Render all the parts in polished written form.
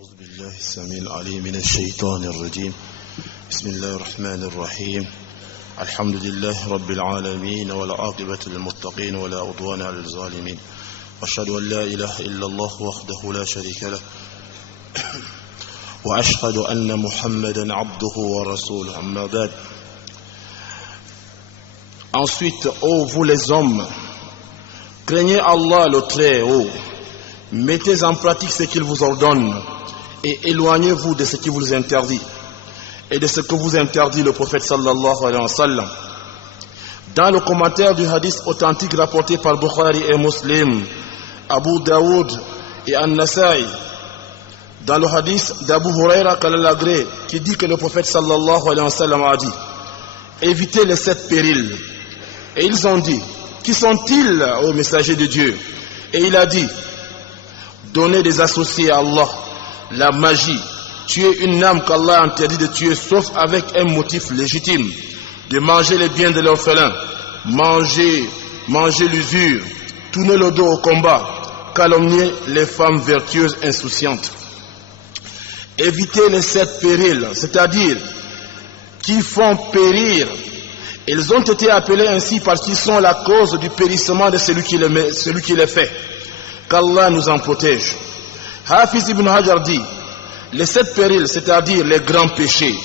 أعوذ بالله السميع العليم من الشيطان الرجيم. بسم الله الرحمن الرحيم. الحمد لله رب العالمين والعاقبة للمتقين ولا عدوان على الظالمين. وأشهد أن لا إله إلا الله وحده لا شريك له وأشهد أن محمدا عبده ورسوله. أما بعد. Ensuite, ô vous les hommes, craignez Allah le Très-Haut, mettez en pratique ce qu'il vous ordonne et éloignez-vous de ce qui vous interdit et de ce que vous interdit le prophète sallallahu alayhi wa sallam. Dans le commentaire du hadith authentique rapporté par Bukhari et Muslim, Abu Daoud et An-Nasa'i, dans le hadith d'Abu Huraira qu'Allah qui dit que le prophète sallallahu alayhi wa sallam a dit: évitez les 7 périls. Et ils ont dit: qui sont-ils, ô messager de Dieu? Et il a dit: donner des associés à Allah, la magie, tuer une âme qu'Allah a interdit de tuer sauf avec un motif légitime, de manger les biens de l'orphelin, manger l'usure, tourner le dos au combat, calomnier les femmes vertueuses insouciantes. Éviter les 7 périls, c'est-à-dire qui font périr. Ils ont été appelés ainsi parce qu'ils sont la cause du périssement de celui qui les fait. Qu'Allah nous en protège. Hafiz ibn Hajar dit: les 7 périls, c'est-à-dire les grands péchés.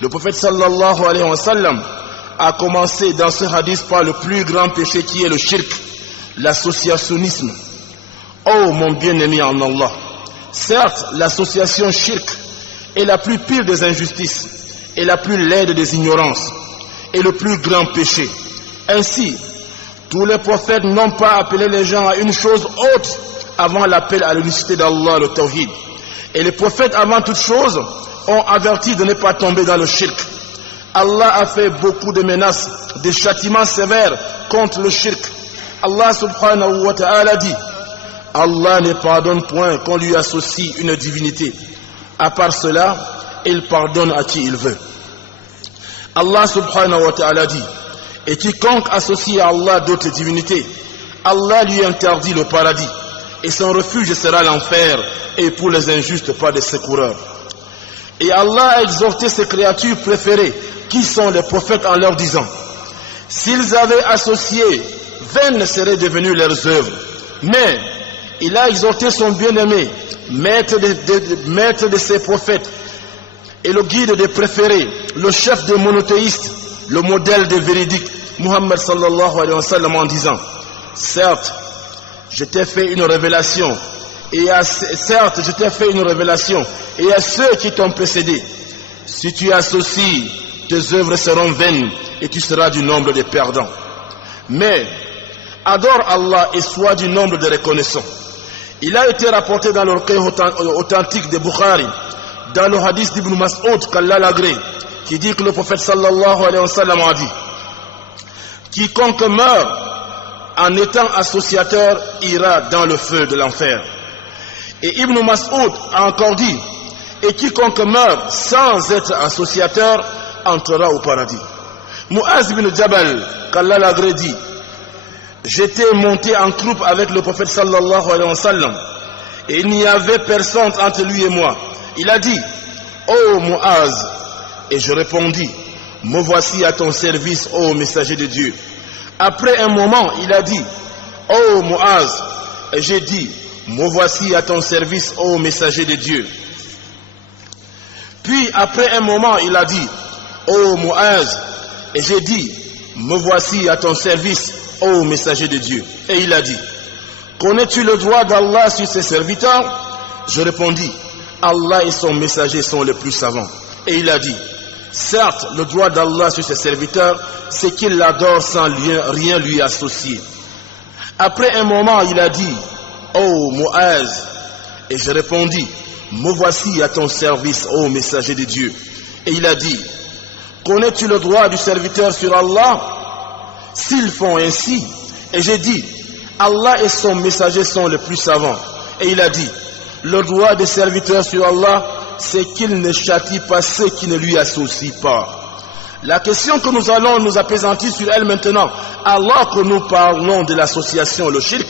Le prophète sallallahu alayhi wa sallam a commencé dans ce hadith par le plus grand péché qui est le shirk, l'associationnisme. Oh mon bien-aimé en Allah, certes l'association shirk est la plus pire des injustices et la plus laide des ignorances et le plus grand péché. Ainsi, tous les prophètes n'ont pas appelé les gens à une chose autre avant l'appel à l'unicité d'Allah, le tawhid. Et les prophètes, avant toute chose, ont averti de ne pas tomber dans le shirk. Allah a fait beaucoup de menaces, des châtiments sévères contre le shirk. Allah subhanahu wa ta'ala dit: Allah ne pardonne point qu'on lui associe une divinité. À part cela, il pardonne à qui il veut. Allah subhanahu wa ta'ala dit: et quiconque associe à Allah d'autres divinités, Allah lui interdit le paradis, et son refuge sera l'enfer, et pour les injustes pas de secoureurs. Et Allah a exhorté ses créatures préférées, qui sont les prophètes, en leur disant: s'ils avaient associé, vaines seraient devenues leurs œuvres. Mais il a exhorté son bien-aimé, maître de ses prophètes, et le guide des préférés, le chef des monothéistes, le modèle des véridiques, Muhammad sallallahu alayhi wa sallam, en disant: certes, je t'ai fait une révélation, et à ceux qui t'ont précédé. Si tu associes, tes œuvres seront vaines, et tu seras du nombre des perdants. Mais adore Allah et sois du nombre des reconnaissants. Il a été rapporté dans le recueil authentique de Bukhari, dans le hadith d'Ibn Mas'ud qu'Allah l'agrée, qui dit que le prophète sallallahu alayhi wa sallam a dit: quiconque meurt en étant associateur ira dans le feu de l'enfer. Et Ibn Mas'ud a encore dit: et quiconque meurt sans être associateur entrera au paradis. Mu'az bin Jabal qu'Allah l'agrée dit: j'étais monté en troupe avec le prophète sallallahu alayhi wa sallam, et il n'y avait personne entre lui et moi. Il a dit: ô Mu'az, et je répondis: me voici à ton service, ô messager de Dieu. Après un moment, il a dit: ô Mu'az, et j'ai dit: me voici à ton service, ô messager de Dieu. Puis après un moment, il a dit: ô Mu'az, et j'ai dit: me voici à ton service, ô messager de Dieu. Et il a dit: connais-tu le droit d'Allah sur ses serviteurs? Je répondis: Allah et son messager sont les plus savants. Et il a dit: certes, le droit d'Allah sur ses serviteurs, c'est qu'il l'adore sans rien lui associer. Après un moment, il a dit: ô Mu'az, et je répondis: me voici à ton service, ô messager de Dieu. Et il a dit: connais-tu le droit du serviteur sur Allah? S'ils font ainsi, et j'ai dit: Allah et son messager sont les plus savants. Et il a dit: le droit des serviteurs sur Allah, c'est qu'il ne châtie pas ceux qui ne lui associent pas. La question que nous allons nous appesantir sur elle maintenant, alors que nous parlons de l'association, le shirk,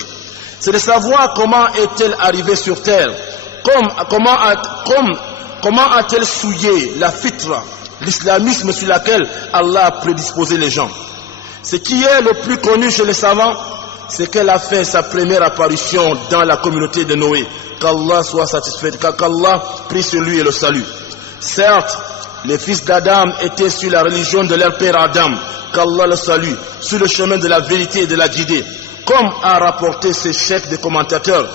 c'est de savoir comment est-elle arrivée sur terre, Comment a-t-elle souillé la fitra, l'islamisme sur laquelle Allah a prédisposé les gens? Ce qui est le plus connu chez les savants, c'est qu'elle a fait sa première apparition dans la communauté de Noé. Qu'Allah soit satisfait, qu'Allah prie sur lui et le salue. Certes, les fils d'Adam étaient sur la religion de leur père Adam, qu'Allah le salue, sur le chemin de la vérité et de la guidée. Comme a rapporté ce chef des commentateurs,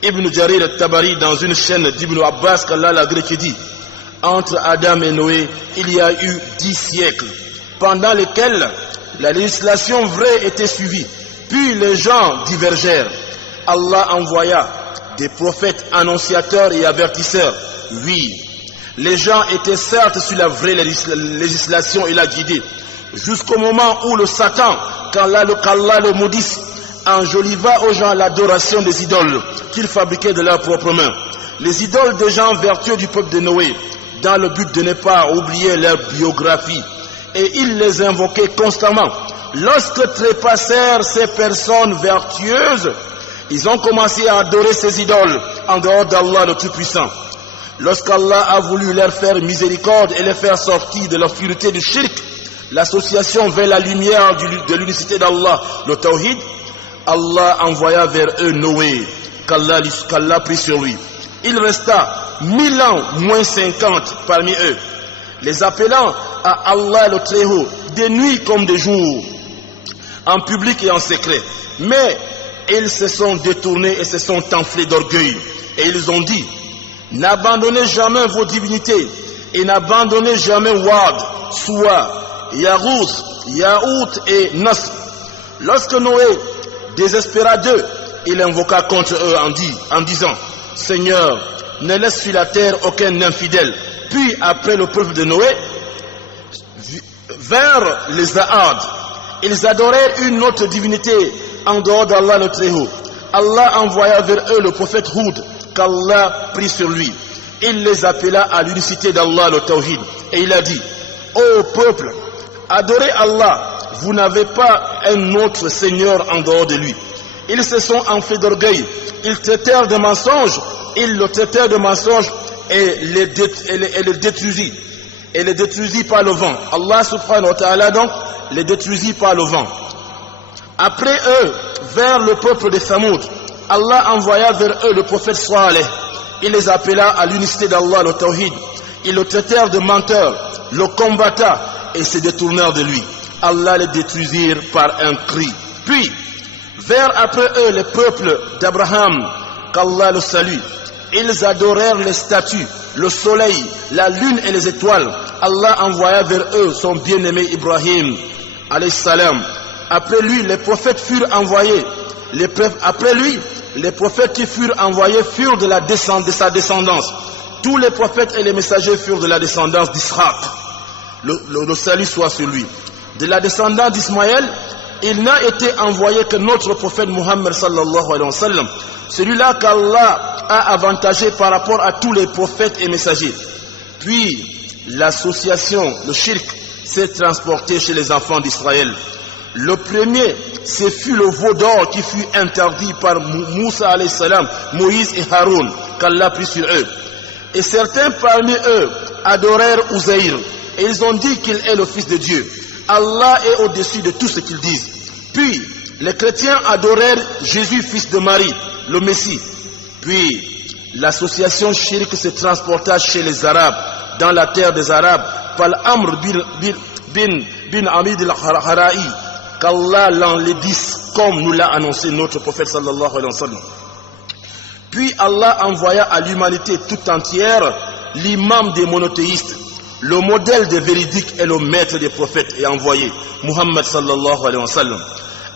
Ibn Jarir al-Tabari, dans une chaîne d'Ibn Abbas, qu'Allah l'agrée, qui dit: entre Adam et Noé, il y a eu 10 siècles, pendant lesquels la législation vraie était suivie. Puis les gens divergèrent. Allah envoya des prophètes annonciateurs et avertisseurs. Oui, les gens étaient certes sur la vraie législation et la guidée, jusqu'au moment où le Satan, qu'Allah le maudisse, enjoliva aux gens l'adoration des idoles qu'ils fabriquaient de leurs propres mains. Les idoles des gens vertueux du peuple de Noé, dans le but de ne pas oublier leur biographie. Et ils les invoquaient constamment. Lorsque trépassèrent ces personnes vertueuses, ils ont commencé à adorer ces idoles en dehors d'Allah le Tout-Puissant. Lorsqu'Allah a voulu leur faire miséricorde et les faire sortir de l'obscurité du shirk, l'association vers la lumière de l'unicité d'Allah, le Tawhid, Allah envoya vers eux Noé, qu'Allah prit sur lui. Il resta 1000 ans moins 50 parmi eux, les appelant à Allah le Très-Haut, des nuits comme des jours, en public et en secret. Mais ils se sont détournés et se sont enflés d'orgueil. Et ils ont dit: n'abandonnez jamais vos divinités et n'abandonnez jamais Wad, Suwa, Yarouz, Yaout et Nasr. Lorsque Noé désespéra d'eux, il invoqua contre eux en disant: Seigneur, ne laisse sur la terre aucun infidèle. Puis après le peuple de Noé, vers les Ahad, ils adorèrent une autre divinité en dehors d'Allah le Très-Haut. Allah envoya vers eux le prophète Houd, qu'Allah prit sur lui. Il les appela à l'unicité d'Allah le Tawhid. Et il a dit: ô peuple, adorez Allah, vous n'avez pas un autre Seigneur en dehors de lui. Ils se sont enflés d'orgueil, ils traitèrent de mensonges, ils le traitèrent de mensonges et les détruisit. Et les détruisit par le vent. Allah subhanahu wa ta'ala donc les détruisit par le vent. Après eux, vers le peuple de Thamoud, Allah envoya vers eux le prophète Saleh. Il les appela à l'unicité d'Allah, le Tawhid. Ils le traitèrent de menteur, le combatta et se détournèrent de lui. Allah les détruisit par un cri. Puis, vers après eux les peuples d'Abraham, qu'Allah le salue. Ils adorèrent les statues, le soleil, la lune et les étoiles. Allah envoya vers eux son bien-aimé Ibrahim, alayhi salam. Après lui, les prophètes furent envoyés. Après lui, les prophètes qui furent envoyés furent de sa descendance. Tous les prophètes et les messagers furent de la descendance d'Israël. Le salut soit sur lui. De la descendance d'Ismaël, il n'a été envoyé que notre prophète Muhammad sallallahu alayhi wa sallam. Celui-là qu'Allah a avantagé par rapport à tous les prophètes et messagers. Puis, l'association, le shirk, s'est transporté chez les enfants d'Israël. Le premier, ce fut le veau d'or qui fut interdit par Moussa alayhi salam, Moïse et Haroun, qu'Allah prit sur eux. Et certains parmi eux adorèrent Uzaïr, et ils ont dit qu'il est le fils de Dieu. Allah est au-dessus de tout ce qu'ils disent. Puis, les chrétiens adorèrent Jésus, fils de Marie, le Messie. Puis, l'association shirk se transporta chez les Arabes, dans la terre des Arabes, par Amr bin Amid al-Hara'i, qu'Allah l'enlaidisse, comme nous l'a annoncé notre prophète sallallahu alayhi wa sallam. Puis Allah envoya à l'humanité tout entière l'imam des monothéistes, le modèle des véridiques et le maître des prophètes et envoyé, Muhammad sallallahu alayhi wa sallam.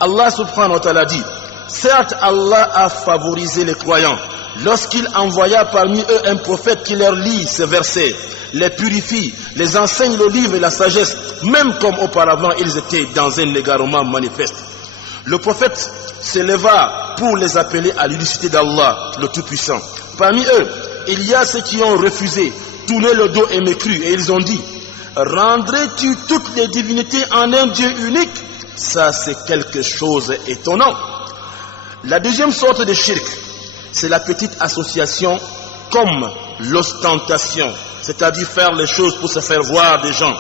Allah subhanahu wa ta'ala dit: certes Allah a favorisé les croyants lorsqu'il envoya parmi eux un prophète qui leur lit ces versets, les purifie, les enseigne le livre et la sagesse, même comme auparavant ils étaient dans un égarement manifeste. Le prophète s'éleva pour les appeler à l'unicité d'Allah, le Tout-Puissant. Parmi eux, il y a ceux qui ont refusé, tourné le dos et mécru, et ils ont dit: rendrais-tu toutes les divinités en un Dieu unique? Ça, c'est quelque chose d'étonnant. La deuxième sorte de shirk, c'est la petite association comme l'ostentation, c'est-à-dire faire les choses pour se faire voir des gens,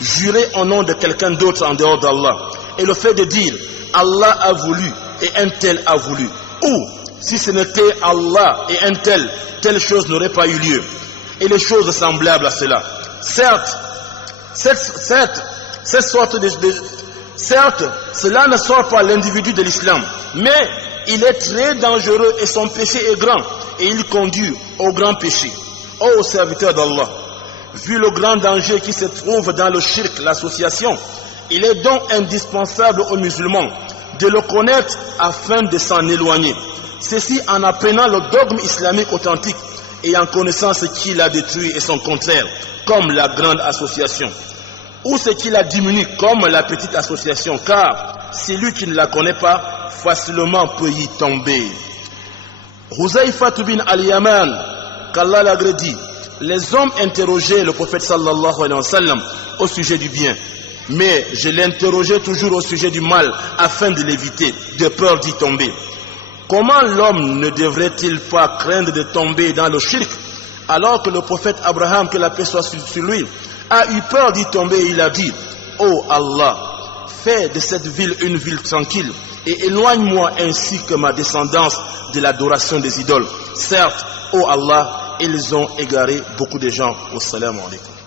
jurer au nom de quelqu'un d'autre en dehors d'Allah, et le fait de dire Allah a voulu et un tel a voulu, ou si ce n'était Allah et un tel, telle chose n'aurait pas eu lieu, et les choses semblables à cela. Certes, cela ne sort pas l'individu de l'islam, mais il est très dangereux et son péché est grand, et il conduit au grand péché. Ô serviteur d'Allah, vu le grand danger qui se trouve dans le shirk, l'association, il est donc indispensable aux musulmans de le connaître afin de s'en éloigner. Ceci en apprenant le dogme islamique authentique et en connaissant ce qui l'a détruit et son contraire, comme la grande association, ou ce qui la diminue, comme la petite association, car celui qui ne la connaît pas facilement peut y tomber. Huzaifa bin al-Yaman, qu'Allah l'agrandit, les hommes interrogeaient le prophète sallallahu alayhi wa sallam au sujet du bien, mais je l'interrogeais toujours au sujet du mal afin de l'éviter, de peur d'y tomber. Comment l'homme ne devrait-il pas craindre de tomber dans le shirk, alors que le prophète Abraham, que la paix soit sur lui, a eu peur d'y tomber et il a dit: oh Allah, fais de cette ville une ville tranquille et éloigne-moi ainsi que ma descendance de l'adoration des idoles. Certes, oh Allah, ils ont égaré beaucoup de gens. Wassalamu alaikum.